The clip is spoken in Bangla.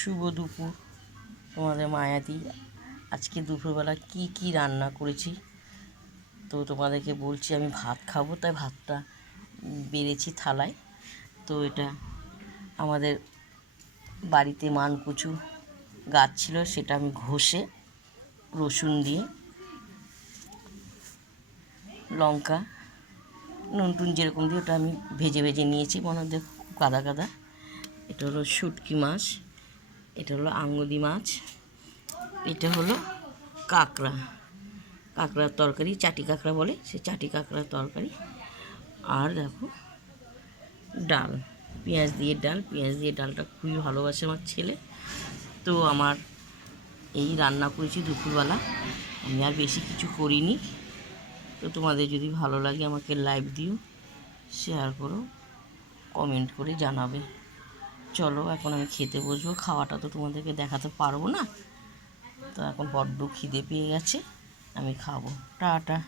শুভ দুপুর। তোমাদের মায়াদি আজকে দুপুরবেলা কি কি রান্না করেছি তো তোমাদেরকে বলছি। আমি ভাত খাবো, তাই ভাতটা বেড়েছি থালায়। তো এটা আমাদের বাড়িতে মানকচু গাছ ছিল, সেটা আমি ঘষে রসুন দিয়ে, লঙ্কা, নুন টুন যেরকম দিয়ে ওটা আমি ভেজে ভেজে নিয়েছি। মনে দেখো কাদা কাদা। এটা হলো শুটকি মাছ, এটা হলো আঙ্গুলি মাছ, এটা হলো কাঁকড়া, কাঁকড়ার তরকারি, চাটি কাঁকড়া বলে, সে চাটি কাঁকড়ার তরকারি। আর দেখো ডাল, পেঁয়াজ দিয়ে ডাল। পেঁয়াজ দিয়ে ডালটা খুবই ভালোবাসে আমার ছেলে। তো আমার এই রান্না করেছি দুপুরবেলা, আমি আর বেশি কিছু করিনি। তো তোমাদের যদি ভালো লাগে আমাকে লাইক দিও, শেয়ার করো, কমেন্ট করে জানাবে। চলো এখন আমি খেতে বসবো। খাওয়াটা তো তোমাদেরকে দেখাতে পারবো না, তো এখন বড্ড খিদে পেয়ে গেছে, আমি খাবো। টাটা।